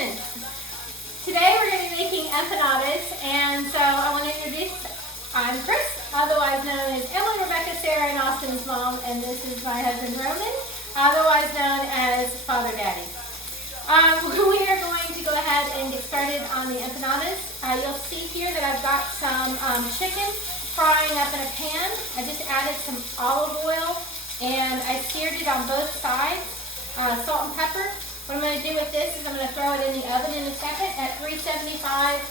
kitchen. Today we're going to be making empanadas, and so I want to introduce, I'm Chris, otherwise known as Emily, Rebecca, Sarah, and Austin's mom, and this is my husband Roman, otherwise known as Father Daddy. We are going to go ahead and get started on the empanadas. You'll see here that I've got some chicken frying up in a pan. I just added some olive oil, and I seared it on both sides, salt and pepper. What I'm going to do with this is I'm going to throw it in the oven in a second at 375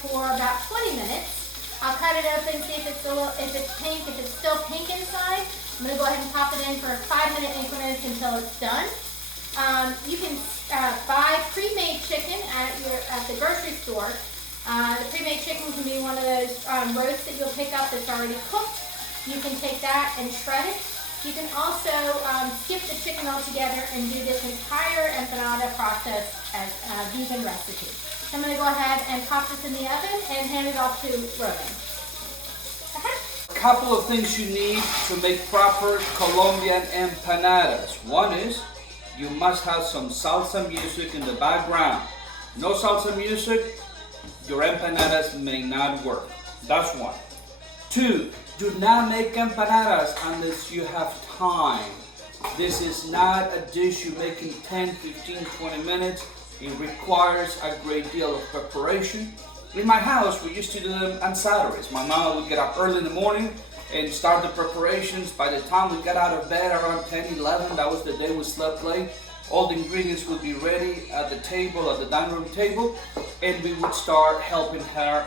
for about 20 minutes. I'll cut it open, see if it's pink. If it's still pink inside, I'm going to go ahead and pop it in for 5-minute increments until it's done. You can buy pre-made chicken at the grocery store. The pre-made chicken can be one of those roasts that you'll pick up that's already cooked. You can take that and shred it. You can also skip the chicken altogether and do this entire empanada process as a vegan recipe. So I'm going to go ahead and pop this in the oven and hand it off to Roman. A couple of things you need to make proper Colombian empanadas. One is you must have some salsa music in the background. No salsa music, your empanadas may not work. That's one. Two, do not make empanadas unless you have time. This is not a dish you make in 10, 15, 20 minutes. It requires a great deal of preparation. In my house, we used to do them on Saturdays. My mama would get up early in the morning and start the preparations. By the time we got out of bed around 10, 11, that was the day we slept late. All the ingredients would be ready at the table, at the dining room table, and we would start helping her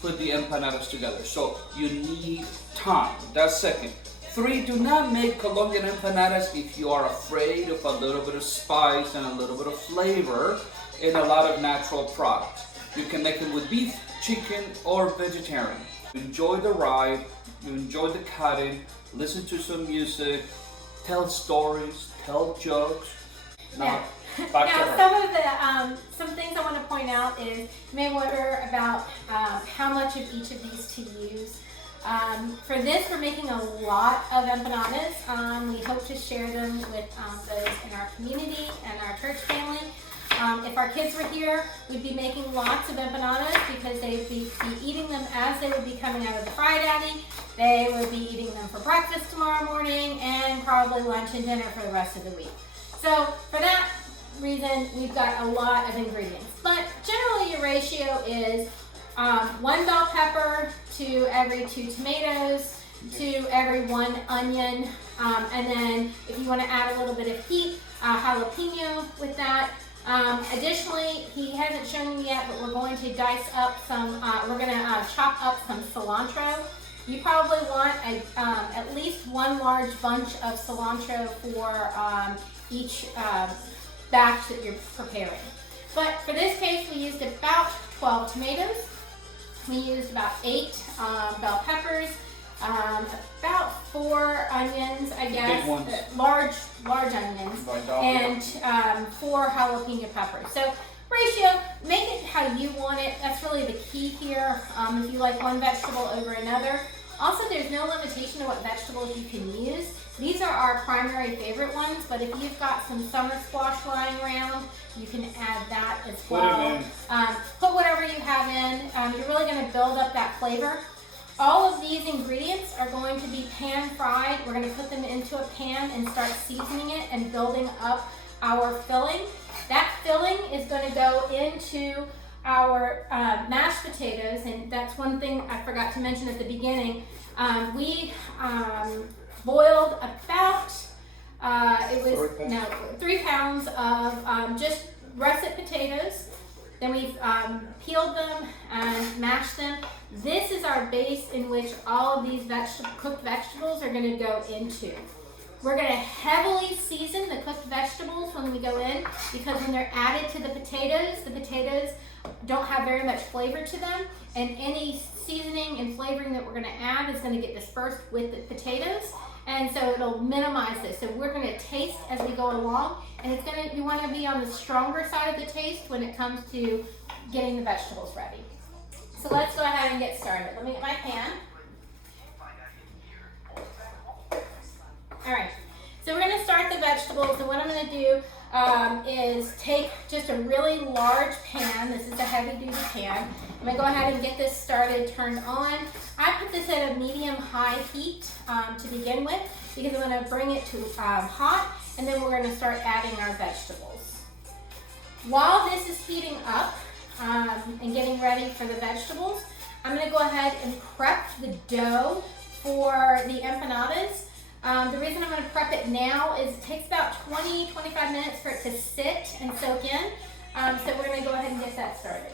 put the empanadas together. So you need time. That's second. Three, do not make Colombian empanadas if you are afraid of a little bit of spice and a little bit of flavor and a lot of natural products. You can make them with beef, chicken, or vegetarian. Enjoy the ride, you enjoy the cutting, listen to some music, tell stories, tell jokes. Now, some things I want to point out is you may wonder about how much of each of these to use. For this, we're making a lot of empanadas. We hope to share them with those in our community and our church family. If our kids were here, we'd be making lots of empanadas because they'd be eating them as they would be coming out of the Fry Daddy. They would be eating them for breakfast tomorrow morning and probably lunch and dinner for the rest of the week. So for that reason, we've got a lot of ingredients. But generally your ratio is 1 bell pepper to every 2 tomatoes to every 1 onion. And then if you want to add a little bit of heat, jalapeno with that. Additionally, he hasn't shown you yet, but we're going to dice up some, we're going to chop up some cilantro. You probably want at least 1 large bunch of cilantro for each batch that you're preparing. But for this case, we used about 12 tomatoes. We used about 8 bell peppers, about 4 onions, I guess, big ones. large onions, and 4 jalapeno peppers. So ratio, make it how you want it. That's really the key here. If you like one vegetable over another. Also, there's no limitation to what vegetables you can use. These are our primary favorite ones, but if you've got some summer squash lying around, you can add that as well. Put whatever you have in. You're really going to build up that flavor. All of these ingredients are going to be pan fried. We're going to put them into a pan and start seasoning it and building up our filling. That filling is going to go into our mashed potatoes, and that's one thing I forgot to mention at the beginning. We boiled about 3 pounds of just russet potatoes. Then we've peeled them and mashed them. This is our base in which all of these cooked vegetables are going to go into. We're going to heavily season the cooked vegetables when we go in, because when they're added to the potatoes don't have very much flavor to them, and any seasoning and flavoring that we're going to add is going to get dispersed with the potatoes, and so it'll minimize this. So we're going to taste as we go along, and you want to be on the stronger side of the taste when it comes to getting the vegetables ready. So let's go ahead and get started. Let me get my pan. All right, so we're going to start the vegetables, and what I'm going to do is take just a really large pan. This is a heavy-duty pan. I'm going to go ahead and get this started, turned on. I put this at a medium-high heat to begin with because I'm going to bring it to hot, and then we're going to start adding our vegetables. While this is heating up and getting ready for the vegetables, I'm going to go ahead and prep the dough for the empanadas. The reason I'm going to prep it now is it takes about 20-25 minutes for it to sit and soak in. So we're going to go ahead and get that started.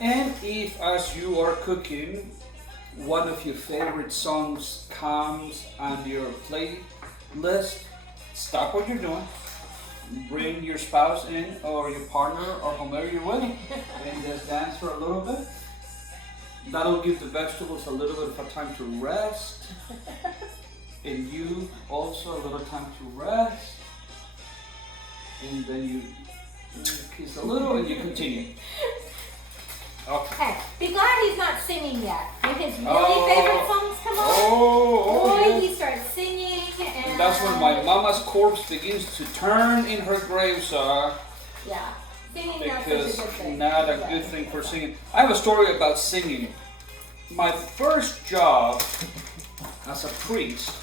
And if, as you are cooking, one of your favorite songs comes on your playlist, stop what you're doing, bring your spouse in or your partner or whomever you're with, and just dance for a little bit. That'll give the vegetables a little bit of time to rest, and you also a little time to rest, and then you kiss a little and you continue. Okay. Be glad he's not singing yet. When his really favorite songs come on, boy, he starts singing, and that's when my mama's corpse begins to turn in her grave, sir. Yeah. Singing Because not a good thing for singing. I have a story about singing. My first job as a priest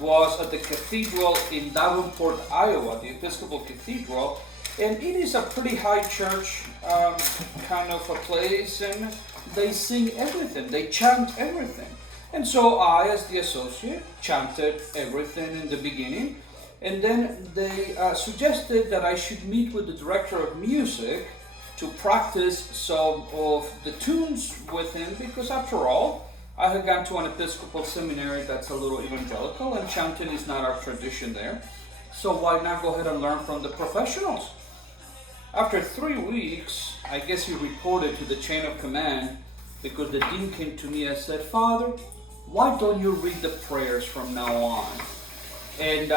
was at the cathedral in Davenport, Iowa, the Episcopal Cathedral, and it is a pretty high church kind of a place, and they sing everything, they chant everything. And so I, as the associate, chanted everything in the beginning, and then they suggested that I should meet with the director of music to practice some of the tunes with him, because after all, I had gone to an Episcopal seminary that's a little evangelical, and chanting is not our tradition there. So why not go ahead and learn from the professionals? After 3 weeks, I guess he reported to the chain of command, because the dean came to me and said, "Father, why don't you read the prayers from now on?" And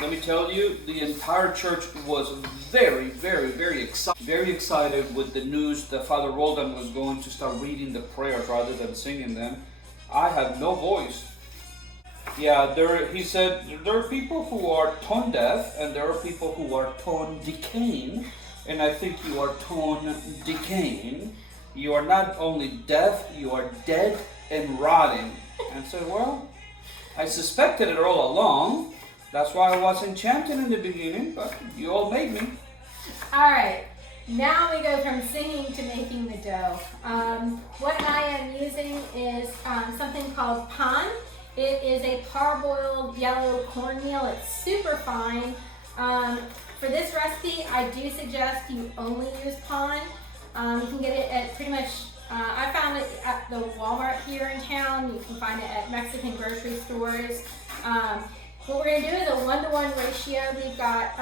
let me tell you, the entire church was very, very, very excited with the news that Father Roldan was going to start reading the prayers rather than singing them. I had no voice. Yeah, he said, there are people who are tone deaf and there are people who are tone decaying. And I think you are tone decaying. You are not only deaf, you are dead and rotting. And I said, well, I suspected it all along. That's why I wasn't chanting in the beginning, but you all made me. All right, now we go from singing to making the dough. What I am using is something called pan. It is a parboiled yellow cornmeal. It's super fine. For this recipe, I do suggest you only use pan. You can get it at pretty much, I found it at the Walmart here in town. You can find it at Mexican grocery stores. What we're going to do is a 1-to-1 ratio. We've got,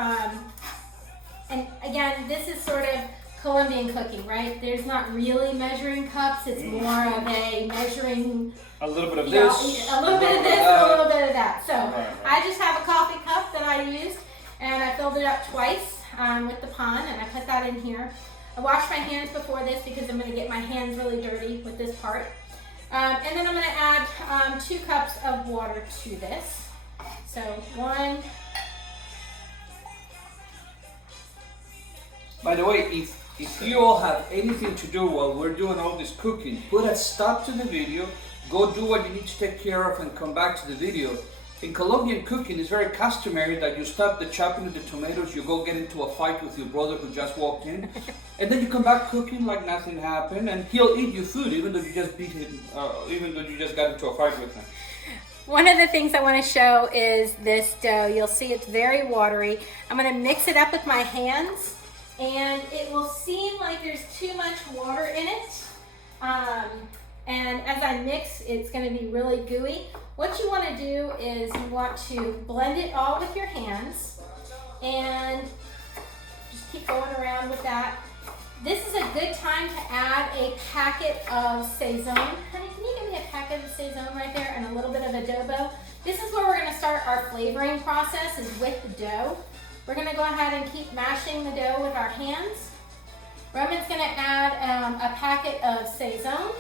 and again, this is sort of Colombian cooking, right? There's not really measuring cups. It's more of a measuring. A little bit of this. A little bit of this, and a little bit of that. So I just have a coffee cup that I used, and I filled it up twice with the pan, and I put that in here. I washed my hands before this because I'm going to get my hands really dirty with this part. And then I'm going to add 2 cups of water to this. So 1. By the way, if you all have anything to do while we're doing all this cooking, put a stop to the video, go do what you need to take care of, and come back to the video. In Colombian cooking, it's very customary that you stop the chopping of the tomatoes, you go get into a fight with your brother who just walked in, and then you come back cooking like nothing happened, and he'll eat your food even though you just beat him, even though you just got into a fight with him. One of the things I want to show is this dough. You'll see it's very watery. I'm going to mix it up with my hands, and it will seem like there's too much water in it. And as I mix, it's going to be really gooey. What you want to do is you want to blend it all with your hands and just keep going around with that. This is a good time to add a packet of Saison. Honey, can you give me a packet of Saison right there and a little bit of adobo? This is where we're going to start our flavoring process, is with the dough. We're going to go ahead and keep mashing the dough with our hands. Roman's going to add a packet of Saison.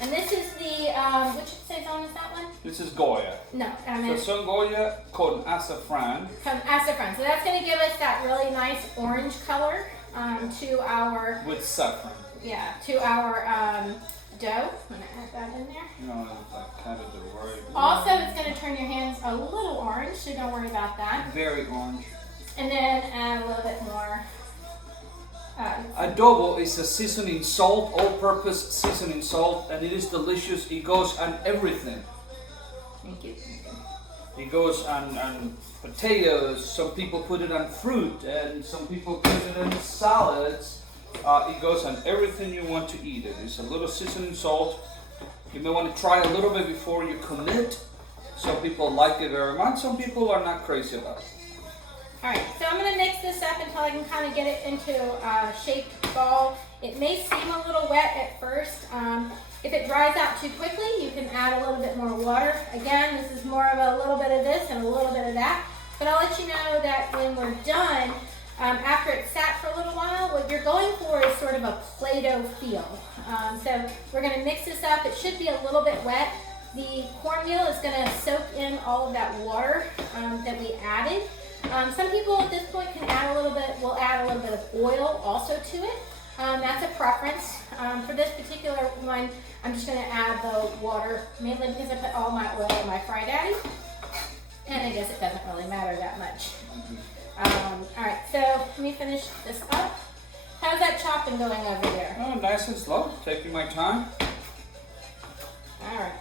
And this is the, which saison is that one? This is Goya. No, I mean. Sazón Goya con azafrán. Saffron. So that's going to give us that really nice orange color to our. With saffron. Yeah, to our dough. I'm going to add that in there. No, I kind of do, right? Also, it's going to turn your hands a little orange, so don't worry about that. Very orange. And then add a little bit more. Adobo is a seasoning salt, all-purpose seasoning salt, and it is delicious. It goes on everything. Thank you. It goes on potatoes. Some people put it on fruit, and some people put it in salads. It goes on everything you want to eat. It is a little seasoning salt. You may want to try a little bit before you commit. Some people like it very much. Some people are not crazy about it. Alright, so I'm going to mix this up until I can kind of get it into a shaped ball. It may seem a little wet at first. If it dries out too quickly, you can add a little bit more water. Again, this is more of a little bit of this and a little bit of that. But I'll let you know that when we're done, after it's sat for a little while, what you're going for is sort of a Play-Doh feel. So we're going to mix this up. It should be a little bit wet. The cornmeal is going to soak in all of that water that we added. Some people at this point can add a little bit, will add a little bit of oil also to it. That's a preference. For this particular one, I'm just going to add the water, mainly because I put all my oil in my Fry Daddy. And I guess it doesn't really matter that much. Alright, so let me finish this up. How's that chopping going over there? Oh, nice and slow. Taking my time. Alright.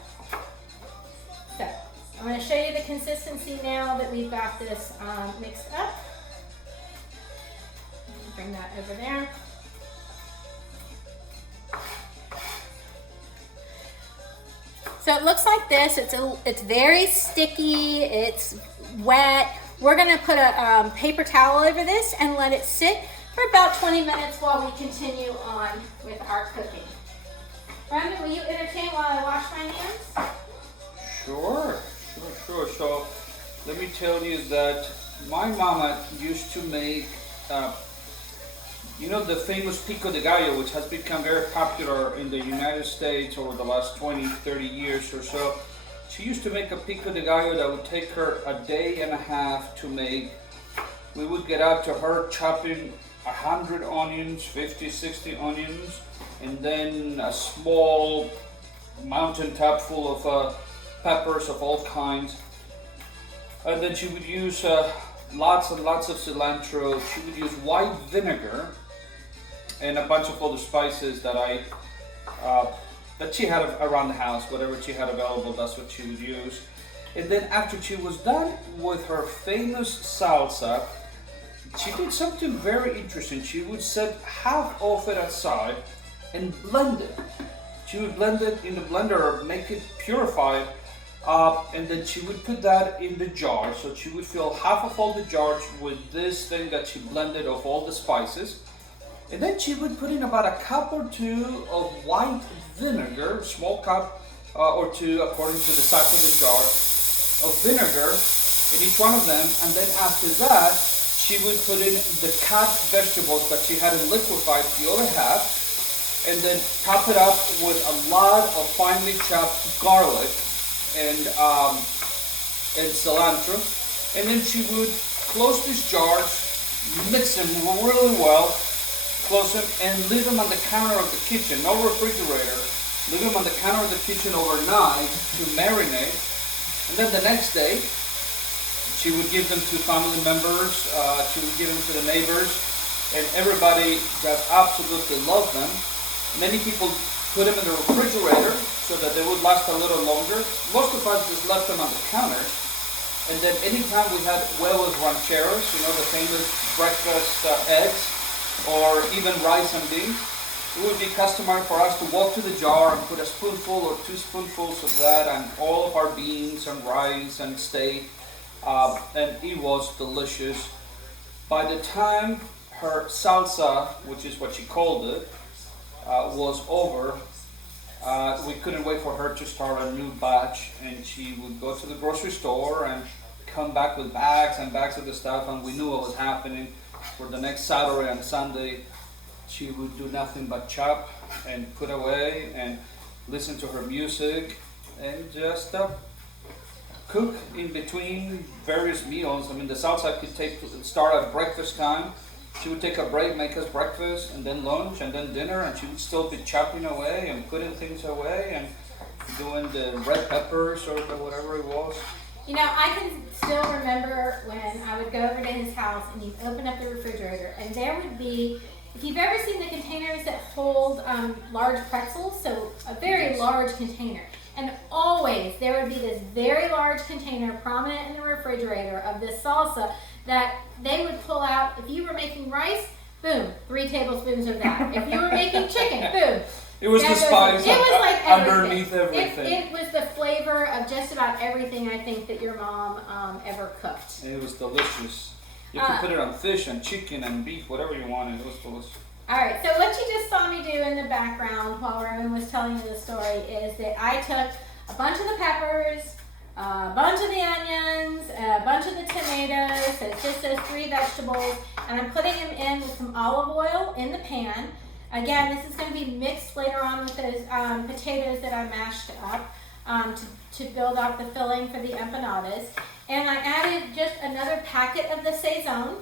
So, I'm going to show you the consistency now that we've got this mixed up. Bring that over there. So it looks like this. It's very sticky. It's wet. We're going to put a paper towel over this and let it sit for about 20 minutes while we continue on with our cooking. Rhonda, will you entertain while I wash my hands? Sure. So let me tell you that my mama used to make, the famous pico de gallo, which has become very popular in the United States over the last 20, 30 years or so. She used to make a pico de gallo that would take her a day and a half to make. We would get out to her chopping 100 onions, 50, 60 onions, and then a small mountain top full of peppers of all kinds. And then she would use lots and lots of cilantro. She would use white vinegar and a bunch of other spices that that she had around the house. Whatever she had available, that's what she would use. And then after she was done with her famous salsa, she did something very interesting. She would set half of it aside and blend it. She would blend it in the blender or make it purified. And then she would put that in the jar. So she would fill half of all the jars with this thing that she blended of all the spices. And then she would put in about a cup or two of white vinegar, small cup or two according to the size of the jar, of vinegar in each one of them. And then after that, she would put in the cut vegetables that she hadn't liquefied, the other half, and then top it up with a lot of finely chopped garlic and cilantro. And then she would close these jars, mix them really well, close them, and leave them on the counter of the kitchen, no refrigerator. Leave them on the counter of the kitchen overnight to marinate. And then the next day, she would give them to family members, she would give them to the neighbors, and everybody just absolutely loved them. Many people put them in the refrigerator so that they would last a little longer. Most of us just left them on the counter. And then anytime we had huevos rancheros, the famous breakfast eggs, or even rice and beans, it would be customary for us to walk to the jar and put a spoonful or 2 spoonfuls of that and all of our beans and rice and steak. And it was delicious. By the time her salsa, which is what she called it, was over, we couldn't wait for her to start a new batch, and she would go to the grocery store and come back with bags and bags of the stuff, and we knew what was happening. For the next Saturday and Sunday, she would do nothing but chop and put away, and listen to her music, and just cook in between various meals. I mean, the salsa could start at breakfast time. She would take a break, make us breakfast, and then lunch, and then dinner, and she would still be chopping away and putting things away and doing the red peppers or whatever it was. You know, I can still remember when I would go over to his house and he'd open up the refrigerator and there would be, if you've ever seen the containers that hold large pretzels, so a very Yes. large container, and always there would be this very large container prominent in the refrigerator of this salsa that they would pull out. If you were making rice, boom, 3 tablespoons of that. If you were making chicken, boom. It was the spice It was like underneath everything. It was the flavor of just about everything I think that your mom ever cooked. It was delicious. You could put it on fish and chicken and beef, whatever you wanted. It was delicious. All right, so what you just saw me do in the background while Roman was telling you the story is that I took a bunch of the peppers, a bunch of the onions, a bunch of the tomatoes, so it's just those 3 vegetables, and I'm putting them in with some olive oil in the pan. Again, this is going to be mixed later on with those potatoes that I mashed up to build out the filling for the empanadas. And I added just another packet of the Saison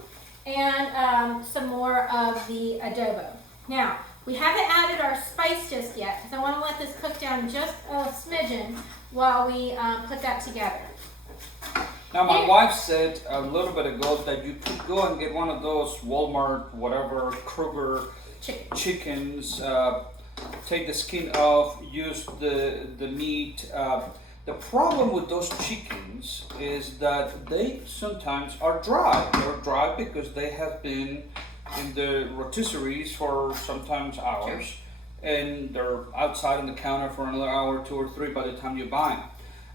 and some more of the adobo. Now, we haven't added our spice just yet because I want to let this cook down just a smidgen while we put that together. Now, my wife said a little bit ago that you could go and get one of those Walmart, whatever, Kroger chickens, take the skin off, use the meat. The problem with those chickens is that they sometimes are dry. They're dry because they have been in the rotisseries for sometimes hours, and they're outside on the counter for another hour, 2 or 3 by the time you buy them.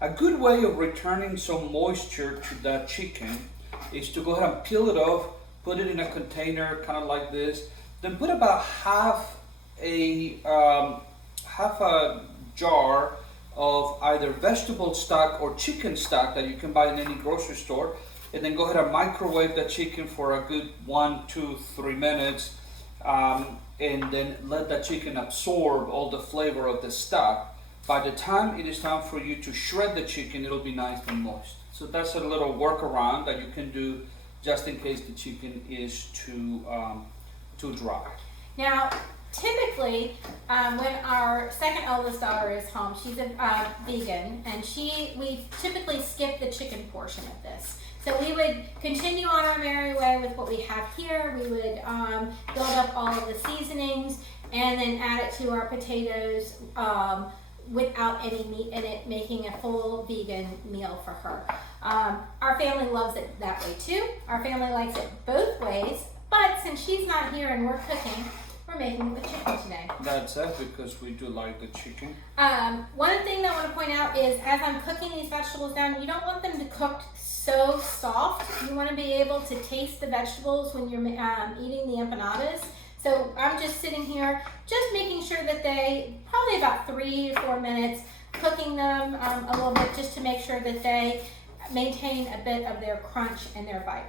A good way of returning some moisture to that chicken is to go ahead and peel it off, put it in a container, kind of like this. Then put about half a jar of either vegetable stock or chicken stock that you can buy in any grocery store, and then go ahead and microwave that chicken for a good 1, 2, 3 minutes, and then let that chicken absorb all the flavor of the stock. By the time it is time for you to shred the chicken, it'll be nice and moist. So that's a little workaround that you can do just in case the chicken is too dry. Now, typically, when our second oldest daughter is home, she's a vegan, and we typically skip the chicken portion of this. So we would continue on our merry way with what we have here. We would build up all of the seasonings and then add it to our potatoes without any meat in it, making a full vegan meal for her. Our family loves it that way too. Our family likes it both ways. But since she's not here and we're cooking, we're making the chicken today. That's it, because we do like the chicken. One thing that I want to point out is as I'm cooking these vegetables down, you don't want them to cook so soft. You want to be able to taste the vegetables when you're eating the empanadas. So I'm just sitting here, just making sure that they, probably about 3 to 4 minutes, cooking them a little bit just to make sure that they maintain a bit of their crunch and their bite.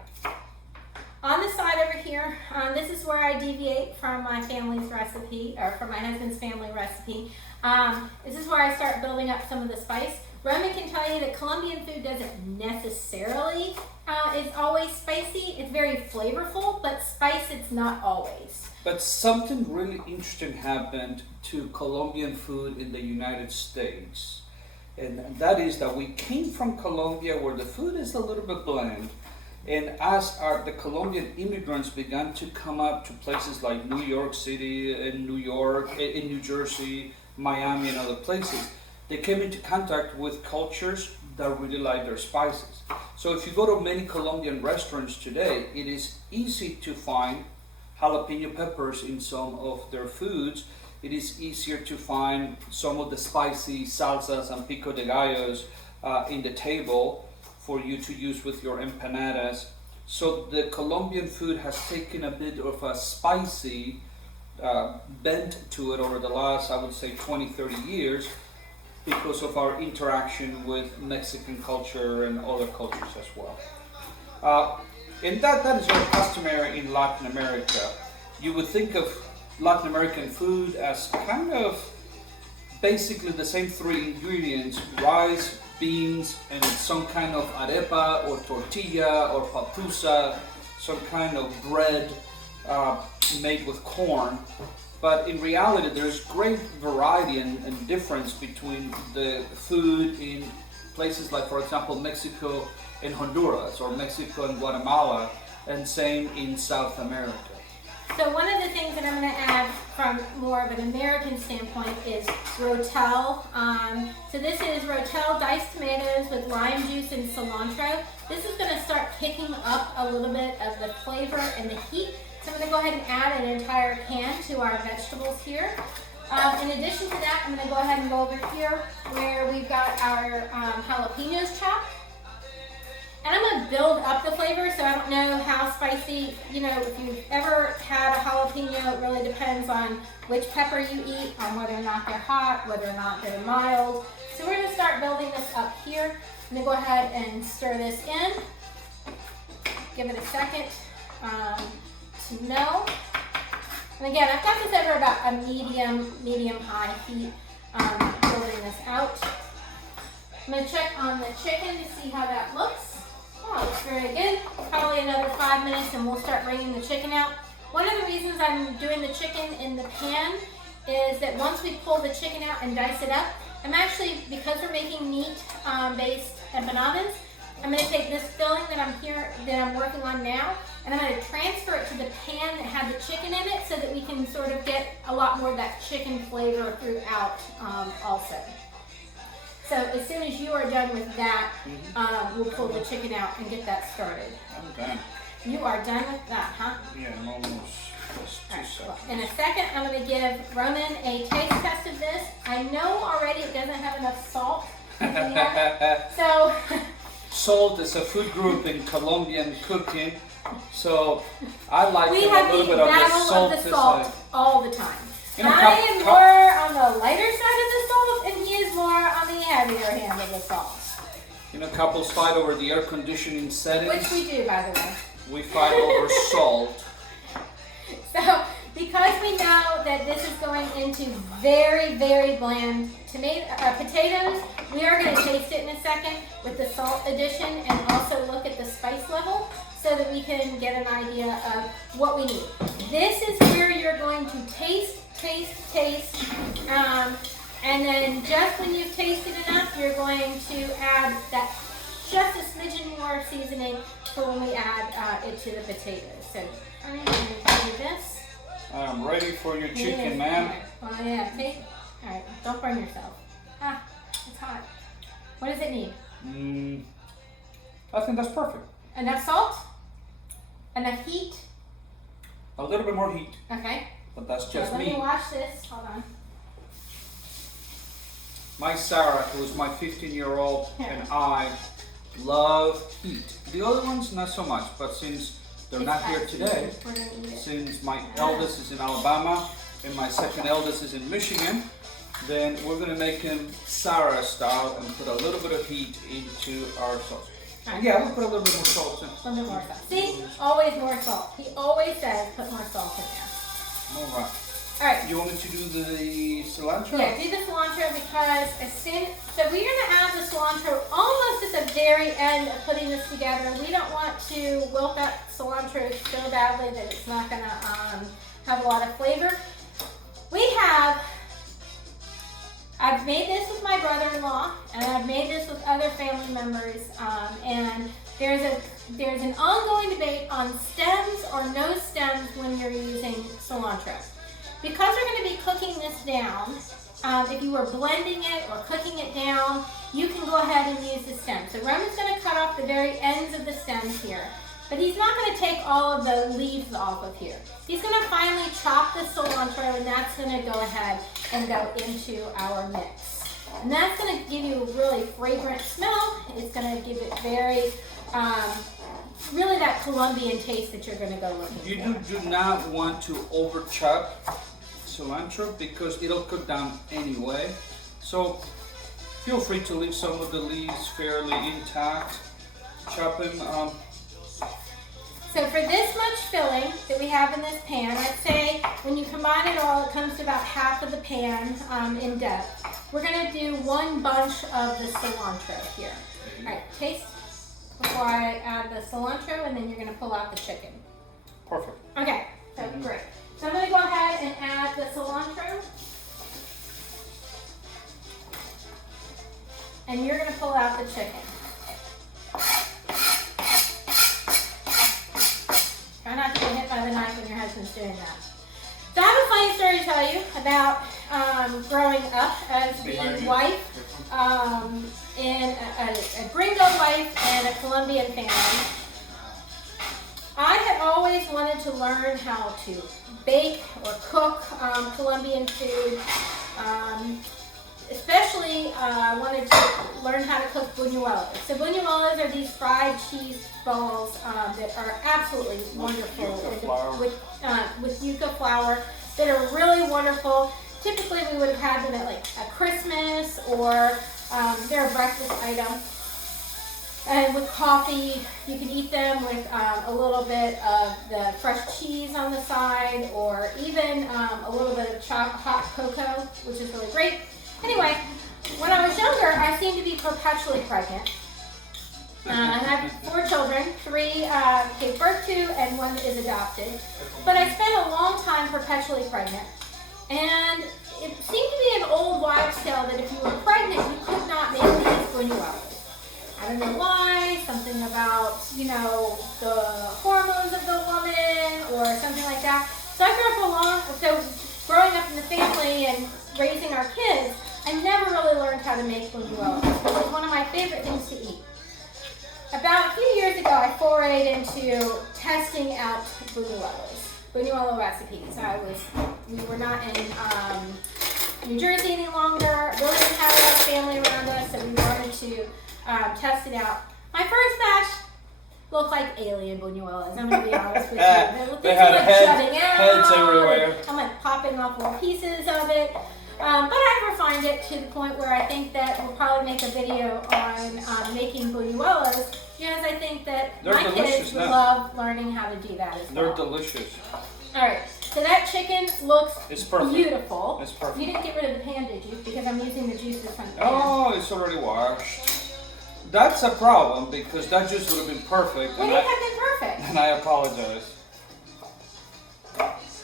On the side over here, this is where I deviate from my family's recipe, or from my husband's family recipe. This is where I start building up some of the spice. Roman can tell you that Colombian food doesn't necessarily is always spicy. It's very flavorful, but spice it's not always. But something really interesting happened to Colombian food in the United States. And that is that we came from Colombia, where the food is a little bit bland. And as the Colombian immigrants began to come up to places like New York City, in New Jersey, Miami, and other places, they came into contact with cultures that really like their spices. So if you go to many Colombian restaurants today, it is easy to find jalapeno peppers in some of their foods. It is easier to find some of the spicy salsas and pico de gallos in the table for you to use with your empanadas. So the Colombian food has taken a bit of a spicy bent to it over the last, I would say, 20, 30 years because of our interaction with Mexican culture and other cultures as well. And that is very customary in Latin America. You would think of Latin American food as kind of basically the same three ingredients: rice, beans, and some kind of arepa or tortilla or papusa, some kind of bread made with corn. But in reality, there's great variety and difference between the food in places like, for example, Mexico and Honduras, or Mexico and Guatemala, and same in South America. So one of the things that I'm going to add from more of an American standpoint is rotel. So this is rotel diced tomatoes with lime juice and cilantro. This is going to start picking up a little bit of the flavor and the heat. So I'm going to go ahead and add an entire can to our vegetables here. In addition to that, I'm going to go ahead and go over here where we've got our jalapenos chopped. And I'm going to build up the flavor, so I don't know how spicy, you know, if you've ever had a jalapeno, it really depends on which pepper you eat, on whether or not they're hot, whether or not they're mild. So we're going to start building this up here. I'm going to go ahead and stir this in. Give it a second to melt. And again, I've got this over about a medium-high heat, building this out. I'm going to check on the chicken to see how that looks. Oh, looks very good. Probably another 5 minutes and we'll start bringing the chicken out. One of the reasons I'm doing the chicken in the pan is that once we pull the chicken out and dice it up, I'm actually, because we're making meat-based empanadas, I'm going to take this filling that I'm working on now, and I'm going to transfer it to the pan that had the chicken in it so that we can sort of get a lot more of that chicken flavor throughout also. So as soon as you are done with that, we'll pull the chicken out and get that started. I'm done. You are done with that, huh? Yeah, I'm almost. Just 2 seconds. Well, in a second, I'm going to give Roman a taste test of this. I know already it doesn't have enough salt in the so salt is a food group in Colombian cooking, so I like we it have a little the bit of the battle salt. of the salt all the time. You know, I am more on the lighter side of the salt, and he is more on the heavier hand of the salt. You know, couples fight over the air conditioning settings. Which we do, by the way. We fight over salt. So, because we know that this is going into very, very bland potatoes, we are going to taste it in a second with the salt addition and also look at the spice level so that we can get an idea of what we need. This is where you're going to taste, and then just when you've tasted enough, you're going to add that just a smidgen more seasoning for when we add it to the potatoes. So I'm going to do this. I'm ready for your chicken, ma'am. Oh yeah, take. All right, don't burn yourself. Ah, it's hot. What does it need? I think that's perfect. Enough salt? Enough heat? A little bit more heat, Okay. but that's just Let me. me wash this. Hold on. My Sarah, who is my 15-year-old, and I love heat. The other ones, not so much, but since they're not here today, We're gonna eat it. since my eldest is in Alabama and my second eldest is in Michigan, then we're going to make him Sarah style and put a little bit of heat into our sauce. Right. Yeah, we'll put a little bit more salt in. A little bit more salt. See? Always more salt. He always says put more salt in there. All right. All right. You want me to do the cilantro? Yeah, do the cilantro because so we're going to add the cilantro almost at the very end of putting this together. We don't want to wilt that cilantro so badly that it's not going to have a lot of flavor. I've made this with my brother-in-law, and I've made this with other family members, and there's an ongoing debate on stems or no stems when you're using cilantro. Because we're going to be cooking this down, if you were blending it or cooking it down, you can go ahead and use the stems. So Roman's going to cut off the very ends of the stems here. But he's not going to take all of the leaves off of here. He's going to finally chop the cilantro, and that's going to go ahead and go into our mix. And that's going to give you a really fragrant smell. It's going to give it very, really that Colombian taste that you're going to go looking for. You do not want to over chop cilantro because it'll cook down anyway. So feel free to leave some of the leaves fairly intact. Chop them So for this much filling that we have in this pan, I'd say when you combine it all, it comes to about half of the pan in depth. We're gonna do one bunch of the cilantro here. All right, taste before I add the cilantro, and then you're gonna pull out the chicken. Perfect. Okay, so great. So I'm gonna go ahead and add the cilantro. And you're gonna pull out the chicken. Try not to get hit by the knife when your husband's doing that. So I have a funny story to tell you about growing up as the wife in a gringo wife and a Colombian family. I had always wanted to learn how to bake or cook Colombian food. Especially, I wanted to learn how to cook buñuelos. So buñuelos are these fried cheese balls that are absolutely wonderful with yuca flour that are really wonderful. Typically, we would have had them at like a Christmas or they're a breakfast item. And with coffee, you can eat them with a little bit of the fresh cheese on the side, or even a little bit of hot cocoa, which is really great. Anyway, when I was younger, I seemed to be perpetually pregnant. I have 4 children, 3 gave birth to, and 1 is adopted. But I spent a long time perpetually pregnant. And it seemed to be an old wives' tale that if you were pregnant, you could not make these buñuelos. I don't know why, something about, the hormones of the woman or something like that. So growing up in the family and raising our kids, I never really learned how to make buñuelos. It was one of my favorite things to eat. About a few years ago, I forayed into testing out buñuelo recipes. We were not in New Jersey any longer. Really didn't have a lot of family around us, so we wanted to test it out. My first batch looked like alien buñuelos. I'm going to be honest with you. They had heads everywhere. I'm like popping off little pieces of it. But I've refined it to the point where I think that we'll probably make a video on making buñuelos, because I think that my kids would love learning how to do that as well. They're delicious. All right, so that chicken looks beautiful. It's perfect. You didn't get rid of the pan, did you? Because I'm using the juices from the pan. Oh, it's already washed. That's a problem, because that juice would have been perfect. Would it have been perfect? And I apologize.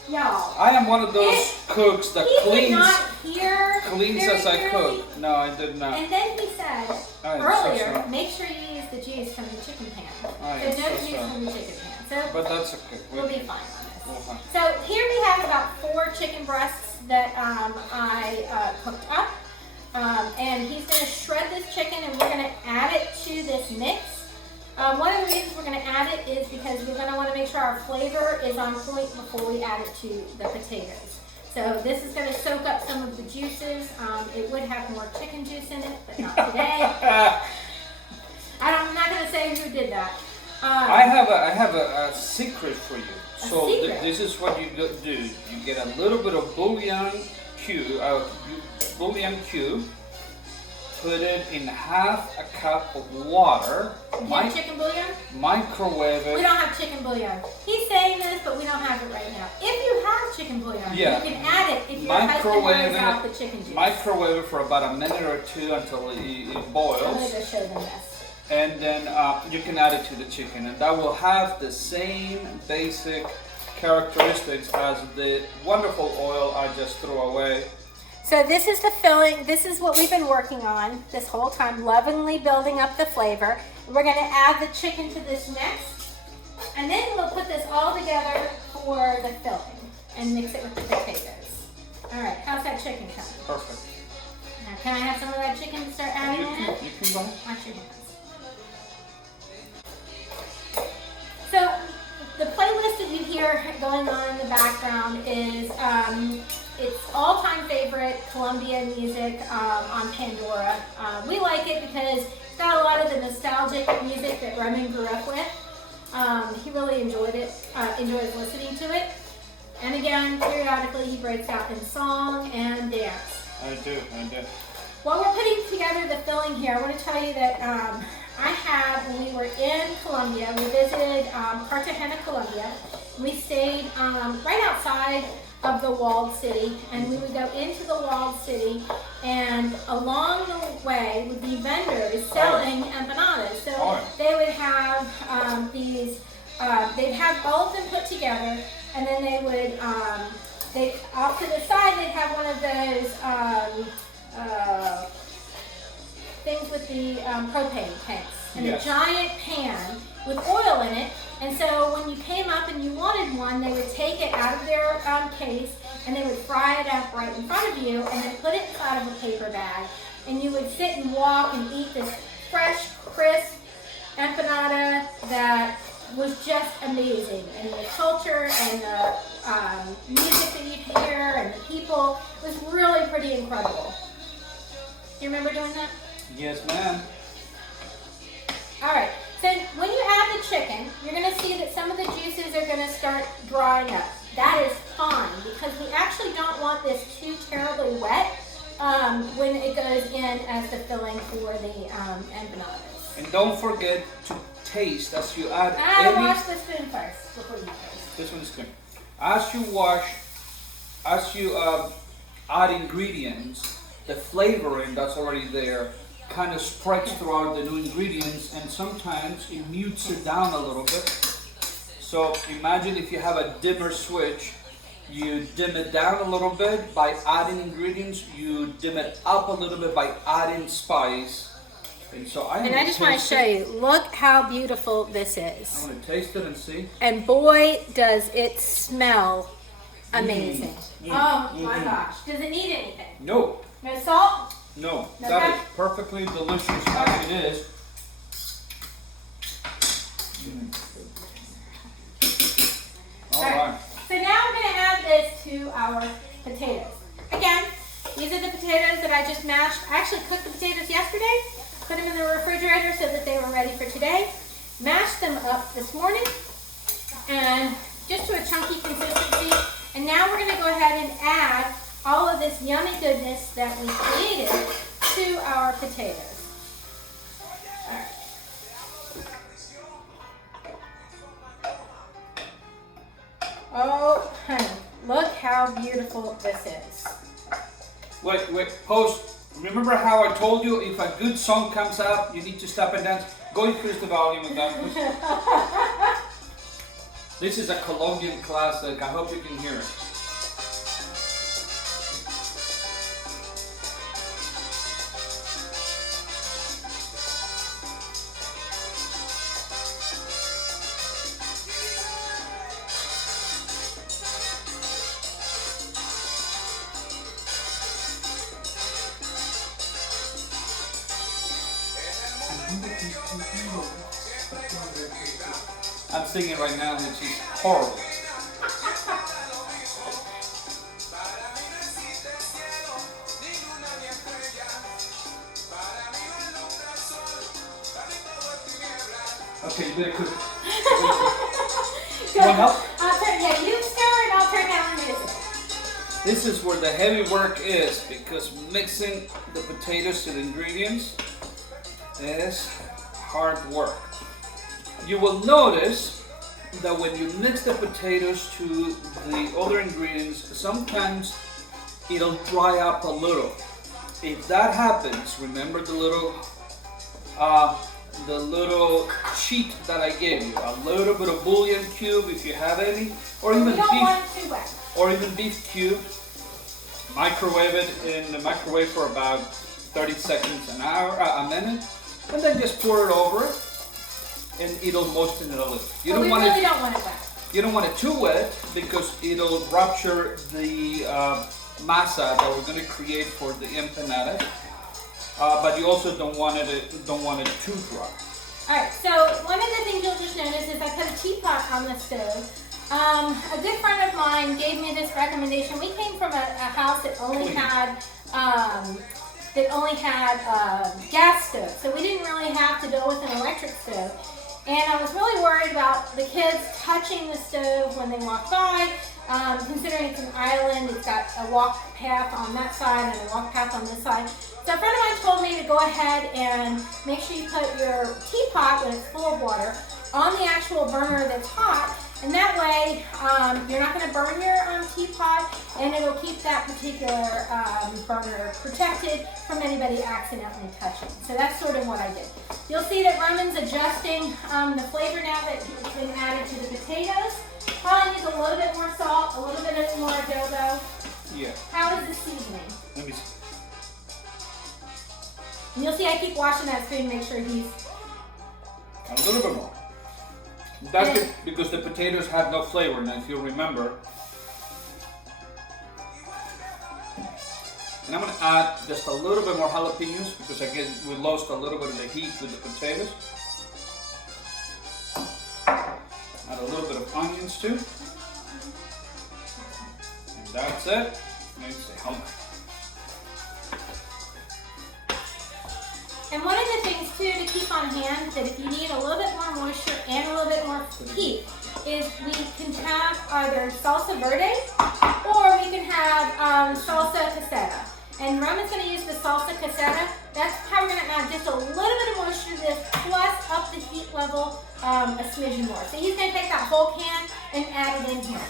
Y'all. I am one of those cooks that cleans as I clearly. cook. No, I did not. And then he said earlier, make sure you use the juice from the chicken pan. So no juice from the chicken pan. But that's okay. We'll be fine on this. So here we have about 4 chicken breasts that I cooked up. And he's going to shred this chicken, and we're going to add it to this mix. One of the reasons we're going to add it is because we're going to want to make sure our flavor is on point before we add it to the potatoes. So this is going to soak up some of the juices. It would have more chicken juice in it, but not today. I'm not going to say who did that. I have a secret for you. So this is what you do. You get a little bit of bouillon cube. Put it in half a cup of water. You have chicken bouillon? Microwave it. We don't have chicken bouillon. He's saying this, but we don't have it right now. If you have chicken bouillon, you can add it if your husband brings out the chicken juice. Microwave it for about a minute or 2 until it boils. I'm going to go show them this. And then you can add it to the chicken, and that will have the same basic characteristics as the wonderful oil I just threw away. So this is the filling. This is what we've been working on this whole time, lovingly building up the flavor. We're going to add the chicken to this next, and then we'll put this all together for the filling and mix it with the potatoes. All right, how's that chicken coming? Perfect. Now, can I have some of that chicken to start adding in it? You can go. Watch your hands. So the playlist that you hear going on in the background is it's all-time favorite Colombian music on Pandora. We like it because it's got a lot of the nostalgic music that Roman grew up with. He really enjoys listening to it. And again, periodically he breaks out in song and dance. I do. While we're putting together the filling here, I want to tell you that I had, when we were in Colombia, we visited Cartagena, Colombia. We stayed right outside of the walled city, and we would go into the walled city, and along the way would be vendors selling empanadas. So they would have they'd have all of them put together, and then they would, off to the side, they'd have one of those things with the propane tanks, and a giant pan with oil in it. And so when you came up and you wanted one, they would take it out of their case, and they would fry it up right in front of you, and then put it inside of a paper bag, and you would sit and walk and eat this fresh, crisp empanada that was just amazing. And the culture and the music that you'd hear and the people was really pretty incredible. You remember doing that? Yes, ma'am. All right. So when you add the chicken, you're going to see that some of the juices are going to start drying up. That is fine, because we actually don't want this too terribly wet when it goes in as the filling for the empanadas. And don't forget to taste as you add wash the spoon first before you taste. This one's good. As you add ingredients, the flavoring that's already there kind of spreads throughout the new ingredients, and sometimes it mutes it down a little bit. So imagine if you have a dimmer switch, you dim it down a little bit by adding ingredients, you dim it up a little bit by adding spice. And so I just want to show you, look how beautiful this is. I want to taste it and see. And boy, does it smell amazing. Oh my gosh. Does it need anything? No. No salt? No, that is perfectly delicious as it is. All right. So now I'm going to add this to our potatoes. Again, these are the potatoes that I just mashed. I actually cooked the potatoes yesterday, put them in the refrigerator so that they were ready for today. Mashed them up this morning, and just to a chunky consistency. And now we're going to go ahead and add all of this yummy goodness that we created to our potatoes. All right. Oh, honey, look how beautiful this is. Wait, post. Remember how I told you if a good song comes out, you need to stop and dance? Go increase the volume of that, please. This is a Colombian classic. I hope you can hear it. I'm singing right now, which is horrible. Okay, you better cook. You want help? You stir and I'll turn down the music. This is where the heavy work is, because mixing the potatoes to the ingredients is hard work. You will notice that when you mix the potatoes to the other ingredients, sometimes it'll dry up a little. If that happens, remember the little cheat that I gave you. A little bit of bouillon cube if you have any, or even beef cube. Microwave it in the microwave for about 30 seconds, a minute, and then just pour it over it. And it'll moisten it a little. You don't want it wet. You don't want it too wet because it'll rupture the masa that we're going to create for the empanada. But you also don't want it too dry. All right. So one of the things you'll just notice is I put a teapot on the stove. A good friend of mine gave me this recommendation. We came from a house that only had gas stove, so we didn't really have to go with an electric stove. And I was really worried about the kids touching the stove when they walk by. Considering it's an island, it's got a walk path on that side and a walk path on this side. So a friend of mine told me to go ahead and make sure you put your teapot, when it's full of water, on the actual burner that's hot, and that way you're not going to burn your teapot, and it'll keep that particular burner protected from anybody accidentally touching. So that's sort of what I did. You'll see that Roman's adjusting the flavor now that it's been added to the potatoes. Probably needs a little bit more salt, a little bit more adobo. Yeah. How is the seasoning? Let me see. And you'll see I keep washing that spoon to make sure he's... A little bit more. That's because the potatoes had no flavor, and if you remember. And I'm going to add just a little bit more jalapenos because again we lost a little bit of the heat with the potatoes. Add a little bit of onions too. And that's it. Makes it home. And one of the things too to keep on hand, that if you need a little bit more moisture and a little bit more heat, is we can have either salsa verde or we can have salsa casera. And Roman's going to use the salsa casera. That's how we're going to add just a little bit of moisture to this, plus up the heat level a smidgen more. So he's going to take that whole can and add it in here.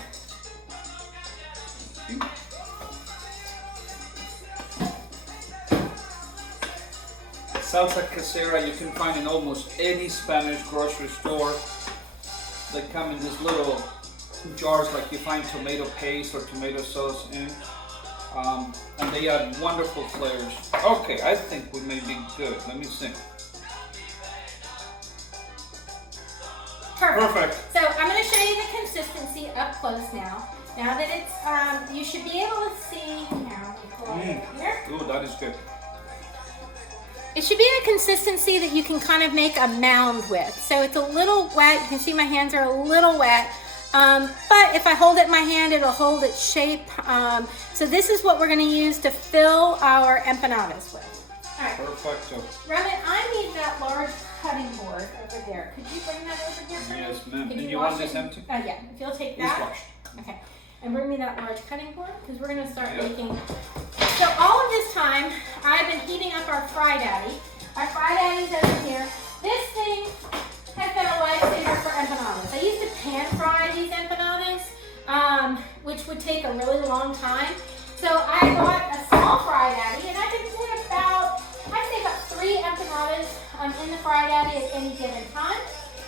Salsa casera you can find in almost any Spanish grocery store. They come in these little jars like you find tomato paste or tomato sauce in. And they add wonderful flavors. Okay, I think we may be good. Let me see. Perfect. So I'm going to show you the consistency up close now. Now that it's, you should be able to see, now let me pull it over here. Ooh, that is good. It should be a consistency that you can kind of make a mound with. So it's a little wet. You can see my hands are a little wet. But if I hold it in my hand, it'll hold its shape. So this is what we're going to use to fill our empanadas with. All right. Perfecto. Roman, I need that large cutting board over there. Could you bring that over here for me? Yes, ma'am. Could And you wash want this it? empty? Yeah, if you'll take It's that. washed. Okay. And bring me that large cutting board because we're going to start making. So all of this time, I've been heating up our Fry Daddy. Our Fry Daddy's over here. This thing has been a lifesaver for empanadas. I used to pan fry these empanadas, which would take a really long time. So I bought a small Fry Daddy, and I can put about, I'd say about 3 empanadas in the Fry Daddy at any given time.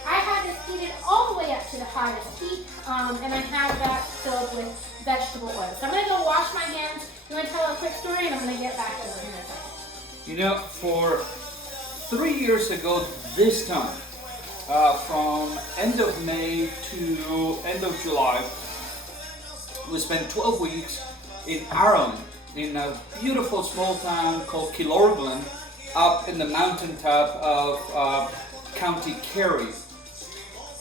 I have this heated all the way up to the hottest heat, and I have that filled with vegetable oil. So I'm going to go wash my hands. You want to tell a quick story, and I'm going to get back over here in a second. You know, for 3 years ago this time, from end of May to end of July, we spent 12 weeks in Ireland, in a beautiful small town called Killorglin, up in the mountaintop of County Kerry.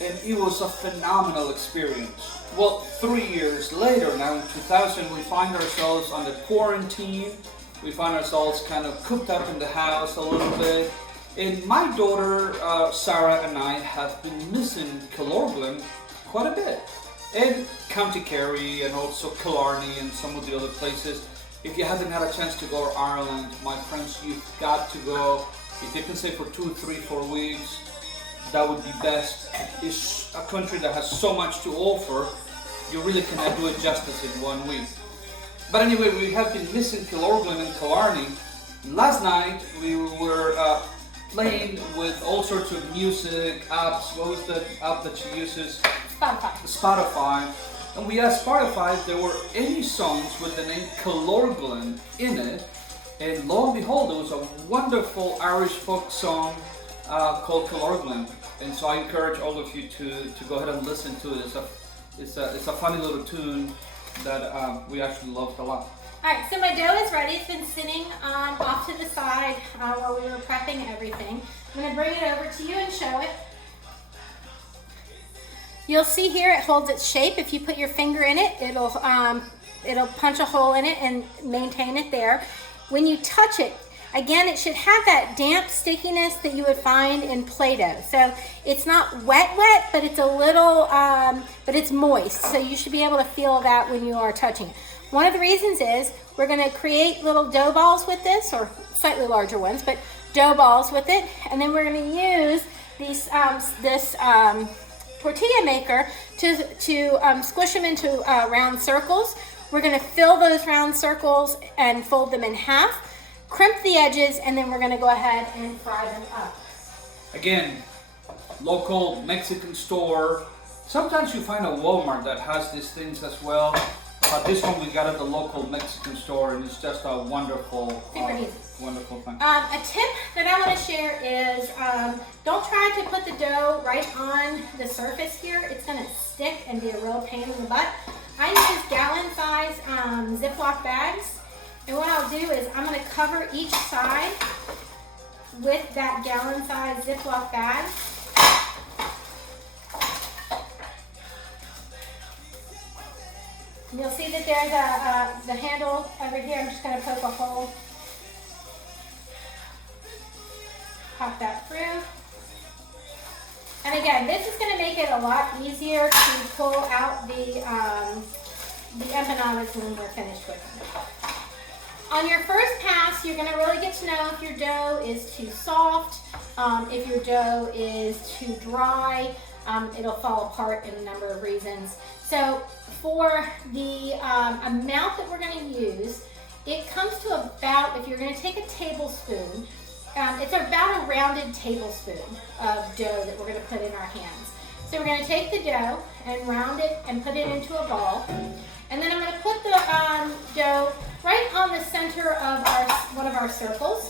And it was a phenomenal experience. Well, 3 years later, now in 2000, we find ourselves under quarantine. We find ourselves kind of cooped up in the house a little bit. And my daughter, Sarah, and I have been missing Killorglin quite a bit. And County Kerry and also Killarney and some of the other places. If you haven't had a chance to go to Ireland, my friends, you've got to go. If you can stay for 2, 3, 4 weeks, that would be best. It's a country that has so much to offer, you really cannot do it justice in 1 week. But anyway, we have been missing Killorglin and Killarney. Last night we were playing with all sorts of music apps. What was the app that she uses? Spotify. And we asked Spotify if there were any songs with the name Killorglin in it. And lo and behold, there was a wonderful Irish folk song called Killorglin. And so I encourage all of you to go ahead and listen to it. It's a funny little tune that we actually loved a lot. Alright, so my dough is ready. It's been sitting off to the side while we were prepping everything. I'm going to bring it over to you and show it. You'll see here it holds its shape. If you put your finger in it, it'll punch a hole in it and maintain it there. When you touch it, Again, it should have that damp stickiness that you would find in Play-Doh. So it's not wet, but it's a little, but it's moist. So you should be able to feel that when you are touching it. One of the reasons is we're gonna create little dough balls with this, or slightly larger ones, but dough balls with it. And then we're gonna use these, this tortilla maker to squish them into round circles. We're gonna fill those round circles and fold them in half, crimp the edges, and then we're gonna go ahead and fry them up. Again, local Mexican store. Sometimes you find a Walmart that has these things as well. This one we got at the local Mexican store, and it's just a wonderful, wonderful thing. A tip that I want to share is don't try to put the dough right on the surface here. It's going to stick and be a real pain in the butt. I use gallon-size Ziploc bags, and what I'll do is I'm going to cover each side with that gallon-size Ziploc bag. You'll see that there's the handle over here. I'm just going to poke a hole. Pop that through. And again, this is going to make it a lot easier to pull out the empanadas when we're finished with them. On your first pass, you're going to really get to know if your dough is too soft, if your dough is too dry. It'll fall apart in a number of reasons. So for the amount that we're going to use, it comes to about, if you're going to take a tablespoon, it's about a rounded tablespoon of dough that we're going to put in our hands. So we're going to take the dough and round it and put it into a ball. And then I'm going to put the dough right on the center of one of our circles.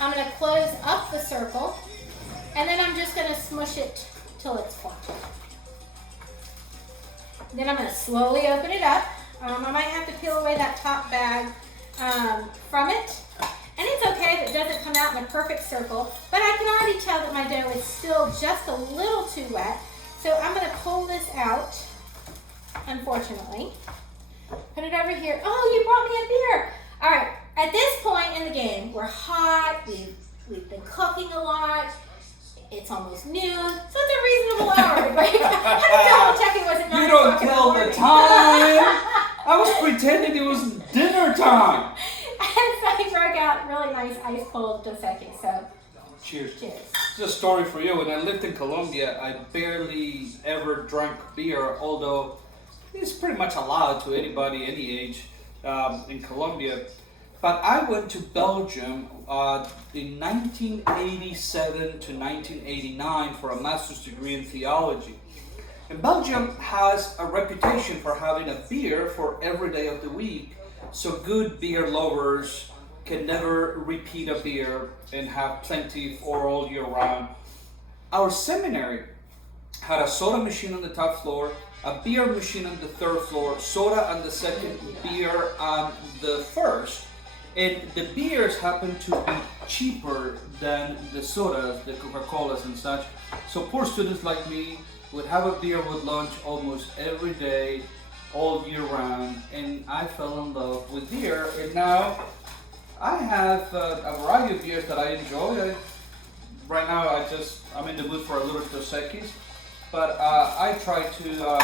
I'm going to close up the circle, and then I'm just going to smush it till it's flat. Then I'm going to slowly open it up. I might have to peel away that top bag from it. And it's okay if it doesn't come out in a perfect circle, but I can already tell that my dough is still just a little too wet. So I'm going to pull this out, unfortunately. Put it over here. Oh, you brought me a beer. All right, at this point in the game, we're hot. We've been cooking a lot. It's almost noon, so it's a reasonable hour. Right? I had to double check it wasn't 9 You don't o'clock in the tell the morning. time. I was pretending it was dinner time. And so I broke out really nice ice cold Dos Equis. So Cheers. cheers. Just a story for you. When I lived in Colombia, I barely ever drank beer, although it's pretty much allowed to anybody, any age, in Colombia. But I went to Belgium in 1987 to 1989 for a master's degree in theology. And Belgium has a reputation for having a beer for every day of the week, so good beer lovers can never repeat a beer and have plenty for all year round. Our seminary had a soda machine on the top floor, a beer machine on the third floor, soda on the second, beer on the first. And the beers happen to be cheaper than the sodas, the Coca-Colas and such. So poor students like me would have a beer with lunch almost every day, all year round. And I fell in love with beer. And now I have a variety of beers that I enjoy. Right now I'm in the mood for a little Dos Equis. But I try to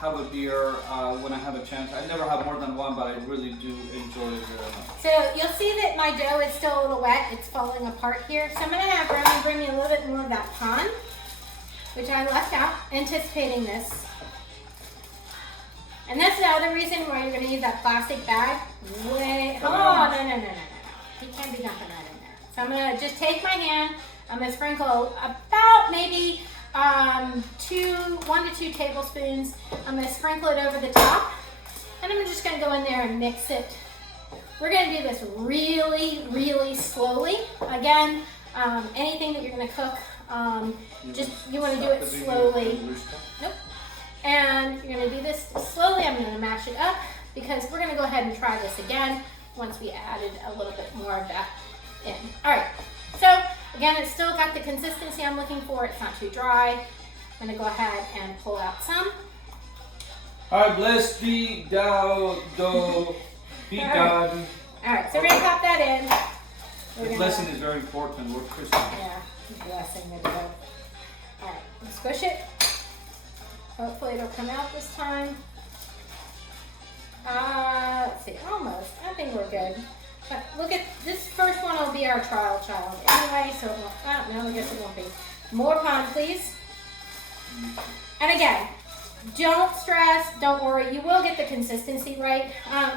have a beer when I have a chance. I never have more than one, but I really do enjoy it very much. So you'll see that my dough is still a little wet. It's falling apart here. So I'm going to have Romy bring me a little bit more of that pond, which I left out, anticipating this. And that's the other reason why you're going to use that plastic bag. No. He can't be dumping that in there. So I'm going to just take my hand. I'm going to sprinkle about maybe 1 to 2 tablespoons. I'm going to sprinkle it over the top, and I'm just going to go in there and mix it. We're going to do this really, really slowly. Again, anything that you're going to cook, you want to do it slowly. Nope. And you're going to do this slowly. I'm going to mash it up because we're going to go ahead and try this again once we added a little bit more of that in. All right. So again, it's still got the consistency I'm looking for. It's not too dry. I'm going to go ahead and pull out some. All right, bless thee, thou, be done. All right, so we're going to pop that in. The blessing is very important. We're Christians. Yeah, blessing the dough. All right, let's squish it. Hopefully it'll come out this time. Let's see, almost. I think we're good. But look at this first one will be our trial child anyway, so it won't, no, I guess it won't be. More pond, please. And again, don't stress, don't worry. You will get the consistency right.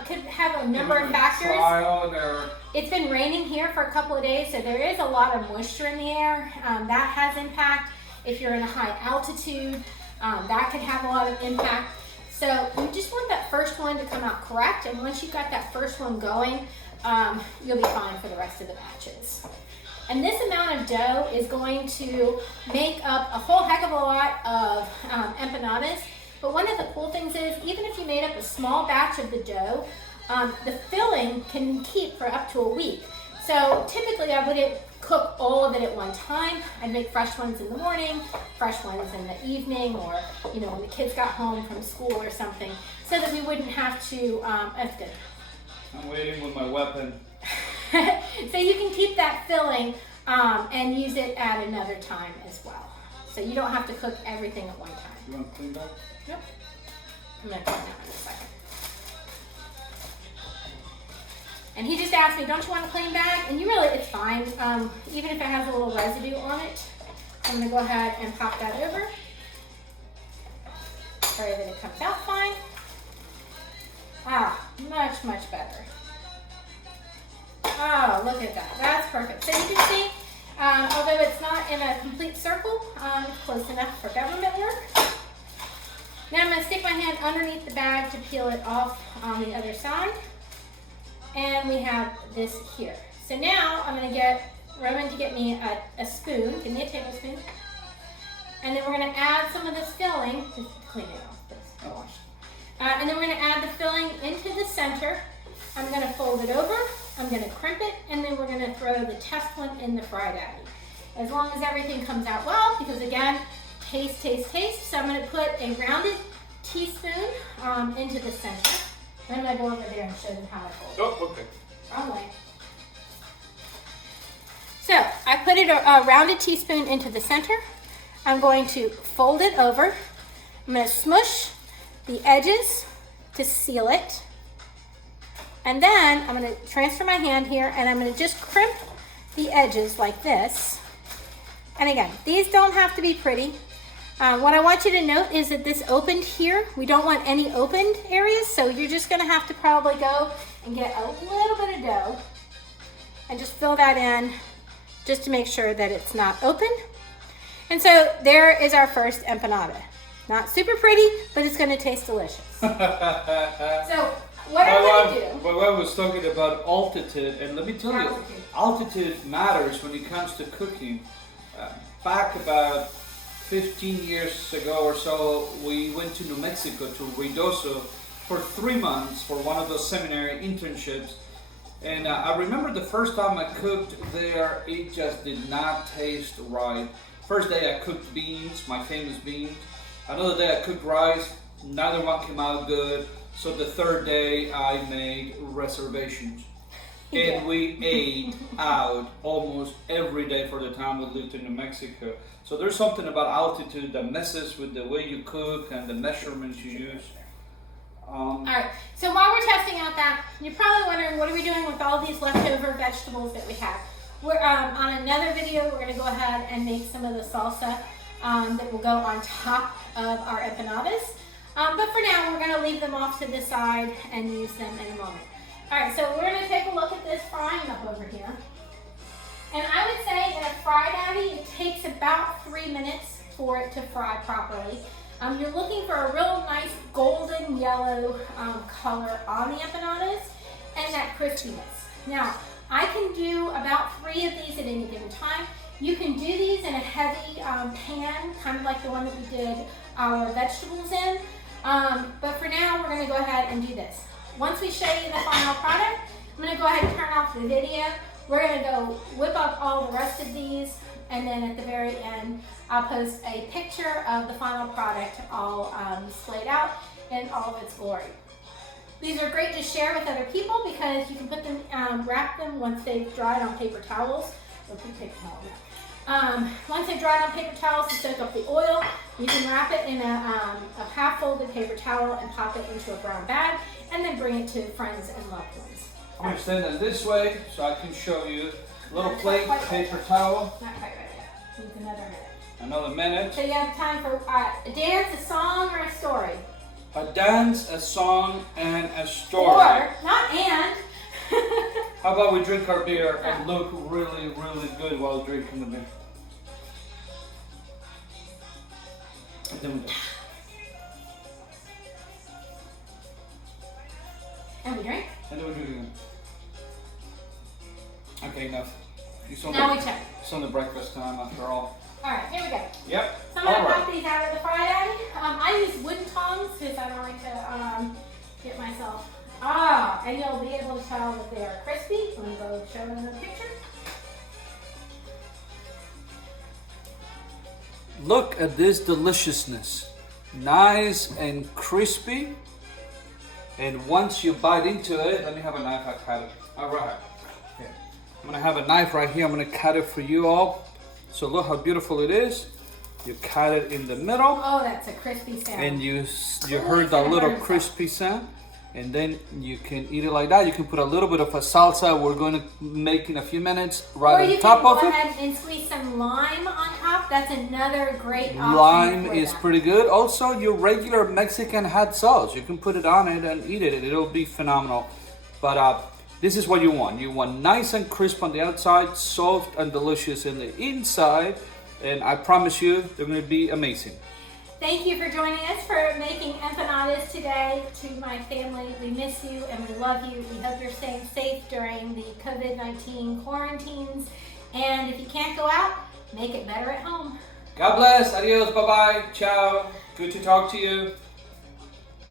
Could have a number of factors. Trial and error. It's been raining here for a couple of days, so there is a lot of moisture in the air. That has impact. If you're in a high altitude, that could have a lot of impact. So you just want that first one to come out correct, and once you've got that first one going, you'll be fine for the rest of the batches. And this amount of dough is going to make up a whole heck of a lot of empanadas. But one of the cool things is, even if you made up a small batch of the dough, the filling can keep for up to a week. So typically I wouldn't cook all of it at one time. I'd make fresh ones in the morning, fresh ones in the evening, or when the kids got home from school or something, so that we wouldn't have to, that's good. I'm waiting with my weapon. So you can keep that filling and use it at another time as well. So you don't have to cook everything at one time. You want to clean that? Yep. I'm going to clean that in a second. And he just asked me, don't you want a clean bag? And it's fine. Even if it has a little residue on it, I'm going to go ahead and pop that over. Pray that it comes out fine. Ah, much, much better. Oh, look at that. That's perfect. So you can see, although it's not in a complete circle, it's close enough for government work. Now I'm going to stick my hand underneath the bag to peel it off on the other side. And we have this here. So now I'm going to get Roman to get me a spoon. Give me a tablespoon. And then we're going to add some of this filling. Just clean it off, please. Wash. And then we're going to add the filling into the center. I'm going to fold it over. I'm going to crimp it, and then we're going to throw the test one in the fried aggie. As long as everything comes out well, because again, taste, taste, taste. So I'm going to put a rounded teaspoon into the center. I'm going to go over there and show them how I fold it. Oh, okay. Wrong way. So I put it a rounded teaspoon into the center. I'm going to fold it over. I'm going to smush the edges to seal it. And then I'm going to transfer my hand here, and I'm going to just crimp the edges like this. And again, these don't have to be pretty. What I want you to note is that this opened here. We don't want any opened areas, so you're just going to have to probably go and get a little bit of dough and just fill that in just to make sure that it's not open. And so there is our first empanada. Not super pretty, but it's going to taste delicious. So what I'm going to do. My wife was talking about altitude, and let me tell you, altitude matters when it comes to cooking. Back about 15 years ago or so, we went to New Mexico, to Ruidoso, for 3 months for one of those seminary internships. And I remember the first time I cooked there, it just did not taste right. First day I cooked beans, my famous beans. Another day I cooked rice, neither one came out good. So the third day I made reservations. And we ate out almost every day for the time we lived in New Mexico. So there's something about altitude that messes with the way you cook and the measurements you use. All right, so while we're testing out that, you're probably wondering, what are we doing with all these leftover vegetables that we have? We're on another video, we're going to go ahead and make some of the salsa that will go on top of our empanadas. But for now, we're going to leave them off to the side and use them in a moment. All right, so we're going to take a look at this frying up over here. And I would say in a fried aggie, it takes about 3 minutes for it to fry properly. You're looking for a real nice golden yellow color on the empanadas and that crispiness. Now, I can do about 3 of these at any given time. You can do these in a heavy pan, kind of like the one that we did our vegetables in. But for now, we're going to go ahead and do this. Once we show you the final product, I'm going to go ahead and turn off the video. We're going to go whip up all the rest of these, and then at the very end, I'll post a picture of the final product all displayed out in all of its glory. These are great to share with other people because you can put them, wrap them once they've dried on paper towels. Or put paper towel now. Once they've dried on paper towels to soak up the oil, you can wrap it in a half-folded paper towel and pop it into a brown bag, and then bring it to friends and loved ones. I'm going to stand it this way so I can show you. A little plate, paper towel. Not quite ready yet. Needs another minute. Another minute. So you have time for a dance, a song, or a story? A dance, a song, and a story. Or, not and. How about we drink our beer and look really, really good while drinking the beer? And then we go. And we drink? And then we drink again. Okay, enough. Now we check. It's on the breakfast time after all. Alright, here we go. Yep. So I'm going to pop these out of the fry iron. I use wooden tongs because I don't like to get myself. And you'll be able to tell that they are crispy. Let me go show them the picture. Look at this deliciousness. Nice and crispy. And once you bite into it, let me have a knife, I cut it. Alright. Okay. I'm going to have a knife right here. I'm going to cut it for you all. So look how beautiful it is. You cut it in the middle. Oh, that's a crispy sound. And you heard that little crispy sound. And then you can eat it like that. You can put a little bit of a salsa we're going to make in a few minutes right on top of it. Or you can go ahead and squeeze some lime on top. That's another great option. Lime is pretty good. Also, your regular Mexican hot sauce. You can put it on it and eat it. It'll be phenomenal. But this is what you want. You want nice and crisp on the outside, soft and delicious in the inside. And I promise you, they're going to be amazing. Thank you for joining us for making empanadas today. To my family, we miss you and we love you. We hope you're staying safe during the COVID-19 quarantines. And if you can't go out, make it better at home. God bless. Adios. Bye-bye. Ciao. Good to talk to you.